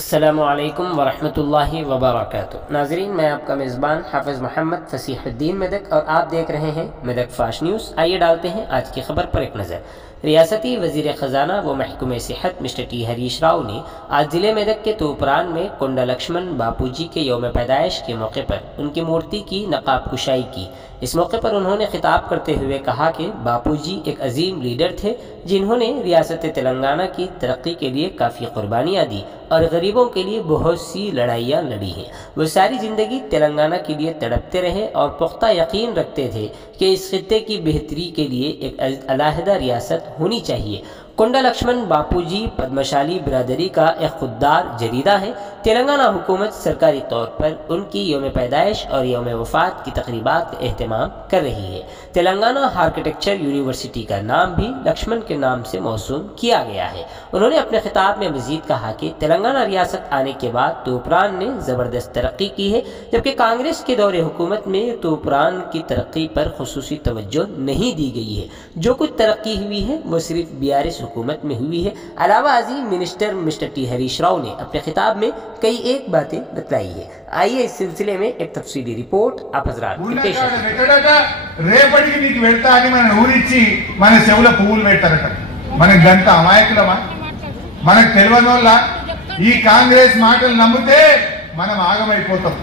अस्सलामुअलैकुम वरहमतुल्लाहि वबरकातुहू। नाज़रीन, मैं आपका मेज़बान हाफ़िज़ मोहम्मद फ़सीहुद्दीन मेदक और आप देख रहे हैं मेदक फास्ट न्यूज़। आइए डालते हैं आज की खबर पर एक नज़र। रियासती वज़ीर ख़ज़ाना व महकूम सेहत मिस्टर टी हरीश राव ने आज ज़िले मेदक के तोपरान में कोंडा लक्ष्मण बापूजी के यौम पैदाइश के मौके पर उनकी मूर्ति की नकाब कुशाई की। इस मौके पर उन्होंने खिताब करते हुए कहा कि बापूजी एक अजीम लीडर थे जिन्होंने रियासत तेलंगाना की तरक्की के लिए काफ़ी कुर्बानियाँ दी और गरीबों के लिए बहुत सी लड़ाइयाँ लड़ी हैं। वो सारी ज़िंदगी तेलंगाना के लिए तड़पते रहे और पुख्ता यकीन रखते थे कि इस खित्ते की बेहतरी के लिए एक अलहदा रियासत होनी चाहिए। कोंडा लक्ष्मण बापूजी पद्मशाली बिरादरी का एक खुददार जरीदा है। तेलंगाना हुकूमत सरकारी तौर पर उनकी यौम पैदाइश और यौम वफ़ात की तकरीबात का एहतमाम कर रही है। तेलंगाना आर्किटेक्चर यूनिवर्सिटी का नाम भी लक्ष्मण के नाम से मौसूम किया गया है। उन्होंने अपने खिताब में मज़ीद कहा कि तेलंगाना रियासत आने के बाद तोपरान ने ज़बरदस्त तरक्की की है, जबकि कांग्रेस के दौरे हुकूमत में तोपरान की तरक्की पर खुसूसी तवज्जो नहीं दी गई है। जो कुछ तरक्की हुई है वो सिर्फ BRS हुकूमत में हुई है। अलावा अजीम minister mister T Harish Rao ने अपने खिताब में कई एक बातें बतलाई है। आइए इस सिलसिले में एक तफसीली रिपोर्ट आप हज़रात की पेश ఈ కాంగ్రెస్ మాటలు నమ్మితే మనం ఆగమైపోతాం,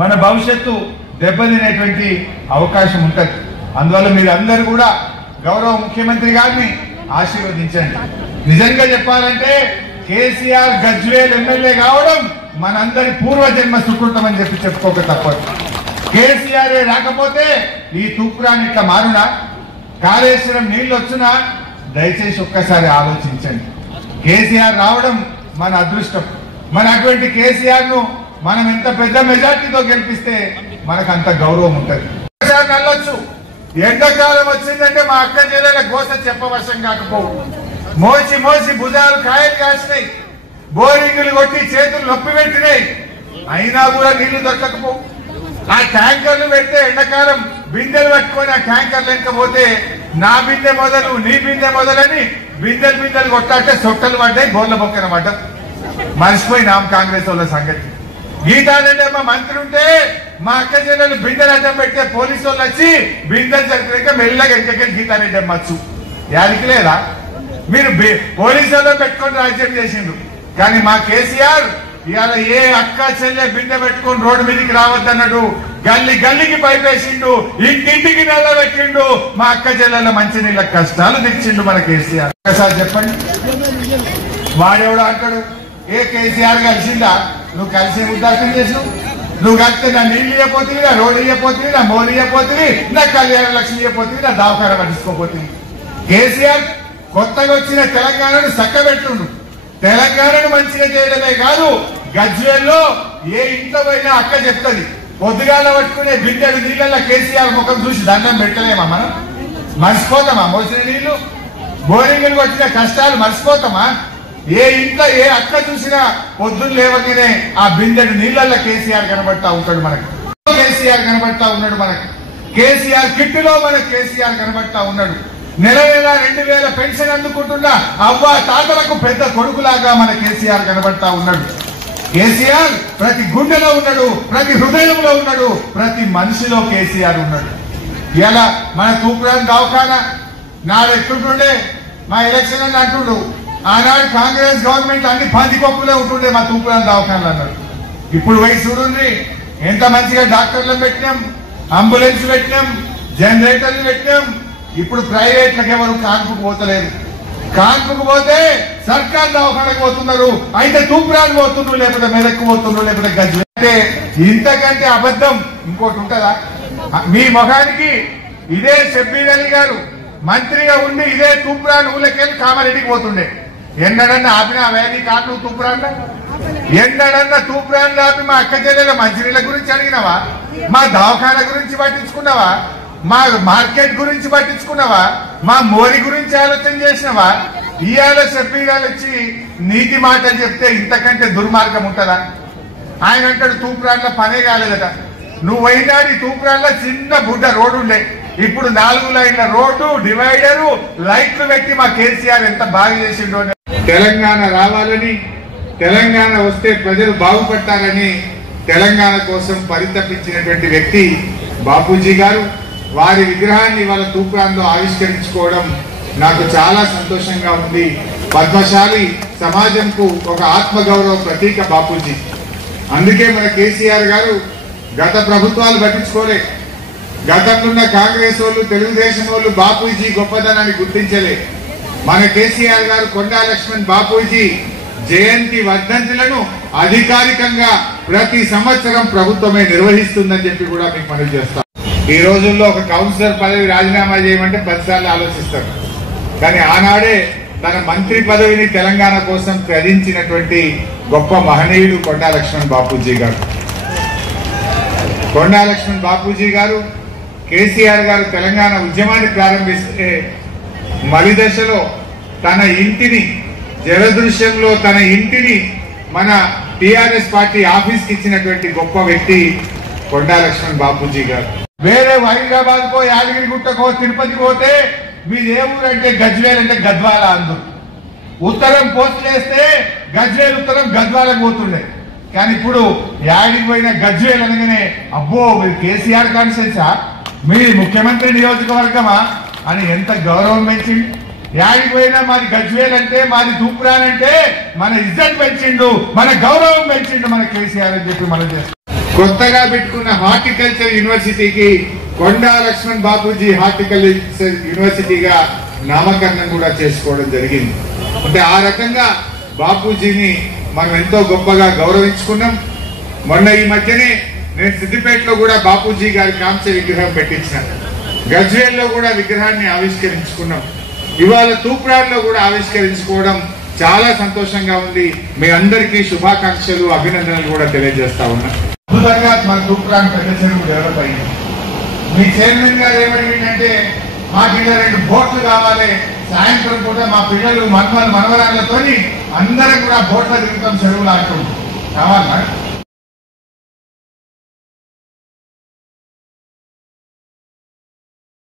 మన భవిష్యత్తు దెబ్బతినేటువంటి అవకాశం ఉంటుంది। అందువల్ల మీరు అందరూ కూడా గౌరవ ముఖ్యమంత్రి గారిని ఆశీర్వదించండి। నిజంగా చెప్పాలంటే కేసీఆర్ గజ్వేల్ ఎమ్మెల్యే కావడం మనందరి పూర్వజన్మ సుకృతం అని చెప్పుకోక తప్పదు। కేసీఆర్ రాకపోతే ఈ తూప్రాన్ ఇట్లా మారునా, కాళేశ్వరం నీళ్ళు వచ్చునా? దయచేసి ఒక్కసారి ఆలోచించండి। కేసీఆర్ రావడం మన అదృష్టం। మన అటువంటి కేసీఆర్ ను మనం ఎంత పెద్ద మెజార్టీతో గెలిపిస్తే మనకు అంత గౌరవం ఉంటుంది। ఒకసారి నల్లొచ్చు, ఎండాకాలం వచ్చిందంటే మా అక్క చెల్లెల గోస చెప్పవశం కాకపోవు। మోసి మోసి భుజాలు కాయలు కాసినాయి, బోరింగులు కొట్టి చేతులు నొప్పి పెట్టినాయి, అయినా కూడా నీళ్లు దొరకకపోవు। ఆ ట్యాంకర్లు పెడితే ఎండాకాలం బిందెలు పట్టుకొని ఆ ట్యాంకర్లు వెనకపోతే నా బిందె మొదలు నీ బిందె మొదలని బిందెలు కొట్టాటే సొట్టలు పడ్డాయి, బోర్ల బొక్కన పడ్డా। మర్చిపోయినాం కాంగ్రెస్ వాళ్ళ సంగతి। గీతారెడ్డి మా మంత్రి ఉంటే మా అక్క చెల్లెలు బిందెలు అడ్డం పెడితే పోలీసు వాళ్ళు వచ్చి బిందెలు జరిగినాక మెల్లగా ఎంచకెళ్ళి గీతారెడ్డి అమ్మచ్చు। యాడికి లేదా? మీరు పోలీసు వాళ్ళని పెట్టుకొని రాజ్యం చేసిండ్రు, కానీ మా కేసీఆర్ ఇవాళ ఏ అక్క చెల్లె బిందె పెట్టుకొని రోడ్డు మీదకి రావద్దన్నాడు, గల్లి గల్లికి పైపేసిండు, ఇంటింటికి నెల పెట్టిండు, మా అక్క చెల్లెల మంచినీళ్ళ కష్టాలు తెచ్చిండు మన కేసీఆర్। ఒకసారి చెప్పండి, వాడెవడో అంటాడు ఏ కేసీఆర్ కలిసిందా? నువ్వు కలిసి ఉద్దాసం చేసినావు, నువ్వు కలిస్తే నా నీళ్ళు ఇవ్వపోతుంది, నా రోడ్డు ఇవ్వపోతుంది, నా మోలు ఇవ్వపోతుంది, నా కళ్యాణ లక్ష్మి ఇవ్వపోతుంది, నా దవాఖాన పట్టించుకోపోతుంది। కేసీఆర్ కొత్తగా వచ్చిన తెలంగాణను చక్కబెట్టుండు, తెలంగాణను మంచిగా చేయడమే కాదు, గజ్వేల్లో ఏ ఇంట్లో పోయినా అక్క చెప్తుంది, పొద్దుగాల పట్టుకునే బిందెడు నీళ్ళ కేసీఆర్ ముఖం చూసి దండం పెట్టలేమా? మనం మర్చిపోతామా? మోసిన నీళ్లు బోరింగులు వచ్చిన కష్టాలు మర్చిపోతామా? ఏ ఇంట్లో ఏ అక్క చూసినా పొద్దున్న లేవగానే ఆ బిందెడు నీళ్ళ కేసీఆర్ కనబడతా ఉంటాడు మనకు, కేసీఆర్ కనబడతా ఉన్నాడు మనకు, కేసీఆర్ కిట్టులో మనకు కేసీఆర్ కనబడతా ఉన్నాడు। నెల 2000 పెన్షన్ అందుకుంటున్న అవ్వ తాతలకు పెద్ద కొడుకులాగా మన కేసీఆర్ కనబడతా ఉన్నాడు। కేసీఆర్ ప్రతి గుండెలో ఉన్నాడు, ప్రతి హృదయంలో ఉన్నాడు, ప్రతి మనిషిలో కేసీఆర్ ఉన్నాడు। ఇలా మన తూప్రాన్ దవాఖానా నాడు ఎట్లుంటుండే, మా ఎలక్షన్ అని అంటుండు, ఆనాడు కాంగ్రెస్ గవర్నమెంట్ అన్ని పందికొక్కులే ఉంటుండే మా తూప్రాన్ దవాఖానాలు అన్నాడు। ఇప్పుడు పోయి చూడండి ఎంత మంచిగా డాక్టర్లను పెట్టినాం, అంబులెన్స్ పెట్టినాం, జనరేటర్లు పెట్టినాం। ఇప్పుడు ప్రైవేట్లకు ఎవరు కాన్పుకు పోతలేరు, కాన్పుకు పోతే సర్కార్ దవాఖానకు పోతున్నారు, అయితే తూప్రాన్ పోతున్నారు, లేకపోతే మెదక్కు పోతున్నారు, లేకపోతే గజ్వేల్। అంటే ఇంతకంటే అబద్ధం ఇంకోటి ఉంటుందా? మీ ముఖానికి ఇదే షబ్బీర్ అలీ గారు మంత్రిగా ఉండి ఇదే తూప్రాన్ ఊళ్ళకెళ్ళి కామారెడ్డికి పోతుండే, ఎన్నడన్నా ఆపినా వేది కాదు తూప్రాన్? ఎన్నడన్నా తూప్రాన్ ఆపి మా అక్క చెల్లెల మంచినీళ్ళ గురించి అడిగినావా? మా దవాఖాన గురించి పట్టించుకున్నావా? మా మార్కెట్ గురించి పట్టించుకున్నావా? మా మోరి గురించి ఆలోచన చేసినావా? ఇవాళ షబ్బీరాలు వచ్చి నీతి మాటలు చెప్తే ఇంతకంటే దుర్మార్గం ఉంటుందా? ఆయన అంటాడు తూప్రాన్లో పనే కాలేదట। నువ్వు వైనాడు తూప్రాన్లో చిన్న బుడ్డ రోడ్డు ఉండే, ఇప్పుడు 4 లైన్ల రోడ్డు, డివైడరు, లైట్లు పెట్టి మా కేసీఆర్ ఎంత బాగా చేసిండో। తెలంగాణ రావాలని తెలంగాణ వస్తే ప్రజలు బాగుపడతారని తెలంగాణ కోసం పరితపించినటువంటి వ్యక్తి బాపూజీ గారు. వారి విగ్రహాన్ని వాళ్ళ తూప్రాన్లో ఆవిష్కరించుకోవడం నాకు చాలా సంతోషంగా ఉంది. పద్మశాలి సమాజంకు ఒక ఆత్మగౌరవ ప్రతీక బాపూజీ. అందుకే మన కేసీఆర్ గారు గత ప్రభుత్వాలు పట్టించుకోలే. గతంలో ఉన్న కాంగ్రెస్ వాళ్ళు, తెలుగుదేశం వాళ్ళు బాపూజీ గొప్పదనాన్ని గుర్తించలే. మన కేసీఆర్ గారు కొండా లక్ష్మణ్ బాపూజీ జయంతి వర్ధంతులను అధికారికంగా ప్రతి సంవత్సరం ప్రభుత్వమే నిర్వహిస్తుందని చెప్పి కూడా మీకు మనవి చేస్తాం. ఈ రోజుల్లో ఒక కౌన్సిలర్ పదవి రాజీనామా చేయమంటే 10 సార్లు ఆలోచిస్తారు. కానీ ఆనాడే తన మంత్రి పదవిని తెలంగాణ కోసం త్యజించినటువంటి గొప్ప మహనీయుడు కొండా లక్ష్మణ్ బాపూజీ గారు. కొండా లక్ష్మణ్ బాపూజీ గారు, కేసీఆర్ గారు తెలంగాణ ఉద్యమాన్ని ప్రారంభిస్తే మలి దశలో తన ఇంటిని, జలదృశ్యంలో తన ఇంటిని మన టిఆర్ఎస్ పార్టీ ఆఫీస్కి ఇచ్చినటువంటి గొప్ప వ్యక్తి కొండా లక్ష్మణ్ బాపూజీ గారు. వేరే హైదరాబాద్ కో, యాదగిరి గుట్టకో, తిరుపతి పోతే మీది ఏ ఊరు అంటే గజ్వేల్ అంటే గద్వాల అందరు. ఉత్తరం పోస్టులు వేస్తే గజ్వేల్ ఉత్తరం గద్వాలకు పోతుండే. కానీ ఇప్పుడు యాడికి పోయిన గజ్వేల్ అనగానే అబ్బో మీరు కేసీఆర్ కాన్స్టిట్యూన్సా, మీది ముఖ్యమంత్రి నియోజకవర్గమా అని ఎంత గౌరవం పెంచిండు. యాడికి పోయినా మాది గజ్వేల్ అంటే, మాది తూప్రాన్ అంటే మన ఇజ్జత్ పెంచిండు, మన గౌరవం పెంచిండు మన కేసీఆర్ అని చెప్పి మనం చేస్తాం. కొత్తగా పెట్టుకున్న హార్టికల్చర్ యూనివర్సిటీకి కొండా లక్ష్మణ్ బాపూజీ హార్టికల్చర్ యూనివర్సిటీగా నామకరణం కూడా చేసుకోవడం జరిగింది. అంటే ఆ రకంగా బాపూజీని మనం ఎంతో గొప్పగా గౌరవించుకున్నాం. మొన్న ఈ మధ్యనే నేను సిద్దిపేటలో కూడా బాపూజీ గారి కాంస్య విగ్రహం పెట్టించిన, గజ్వేల్లో కూడా విగ్రహాన్ని ఆవిష్కరించుకున్నాం. ఇవాళ తూప్రాన్లో కూడా ఆవిష్కరించుకోవడం చాలా సంతోషంగా ఉంది. మీ అందరికీ శుభాకాంక్షలు, అభినందనలు కూడా తెలియజేస్తా ఉన్నా. అద్భుతంగా మన తూప్రాన్ పెద్ద చెరువు డెవలప్ అయింది. మీ చైర్మన్ గారు ఏమడిగిందంటే మాకు ఇలా 2 బోట్లు కావాలి, సాయంత్రం పూట మా పిల్లలు మనవరాళ్లతో అందరం కూడా బోట్ల తిరుగుతాం, చెరువులు ఆడుకుంటాం, కావాలా?